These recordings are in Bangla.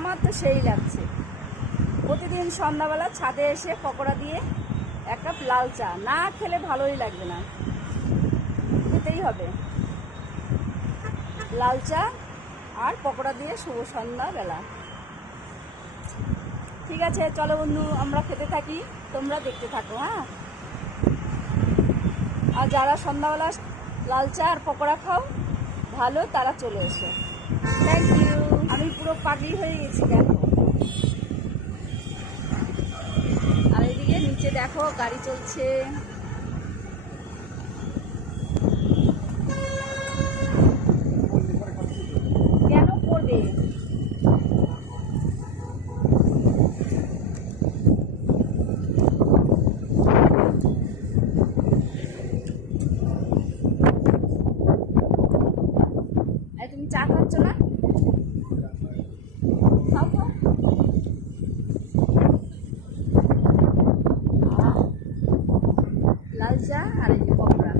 আমার তো সেই লাগছে। প্রতিদিন সন্ধ্যাবেলা ছাদে এসে পকোড়া দিয়ে এক কাপ লাল চা না খেলে ভালোই লাগবে না, খেতেই হবে। লাল চা আর পকোড়া দিয়ে শুভ সন্ধ্যাবেলা। ঠিক আছে, চলো বন্ধু, আমরা খেতে থাকি, তোমরা দেখতে থাকো। হ্যাঁ, আর যারা সন্ধ্যাবেলা লাল চা আর পকোড়া খাও ভালো, তারা চলে এসো। Thank you. আমি পুরো পাগলি হয়ে গেছি দেখো। আর এইদিকে নিচে দেখো গাড়ি চলছে। কেন করবে? তুমি চা খাচ্ছ না? খাও তো। লাল চা আর এই যে পকোড়া।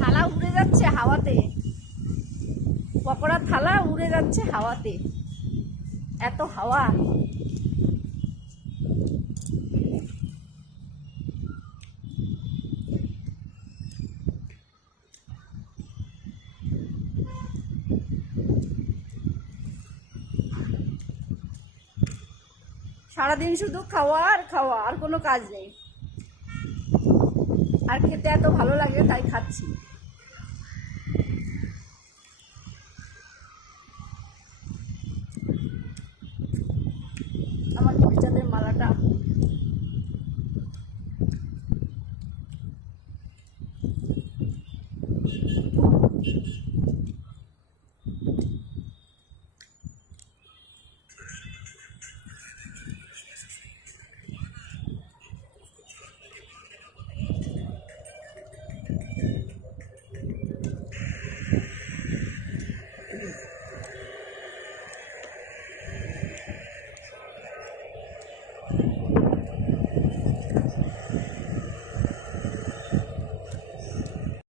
থালা উড়ে যাচ্ছে হাওয়াতে, পকোড়া থালা উড়ে যাচ্ছে হাওয়াতে, এত হাওয়া। সারাদিন শুধু খাওয়া আর খাওয়া, আর কোনো কাজ নেই। আর খেতে এত ভালো লাগে তাই খাচ্ছি। আমার পরিচাদের মালাটা